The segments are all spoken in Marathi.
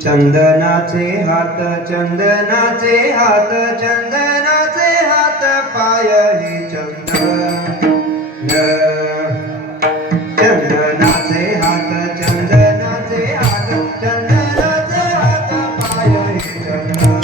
चंदनाचे हात चंदनाचे हात चंदनाचे हात पाय हे चंदन Thank you.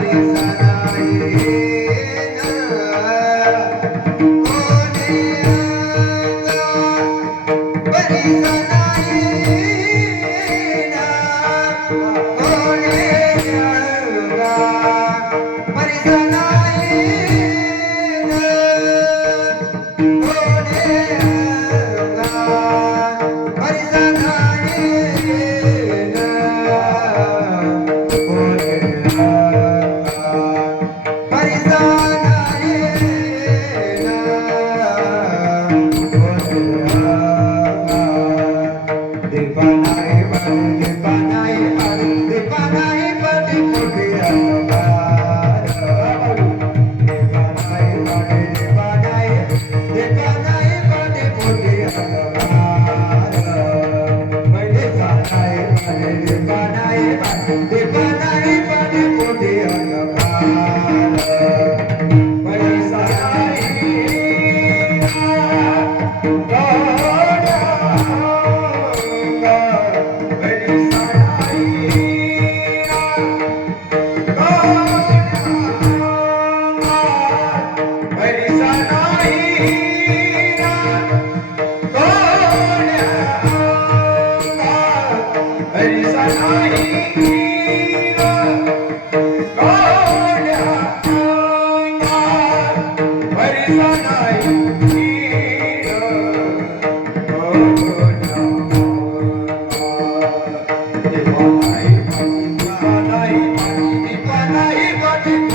Maria. Bye.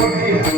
Bom dia.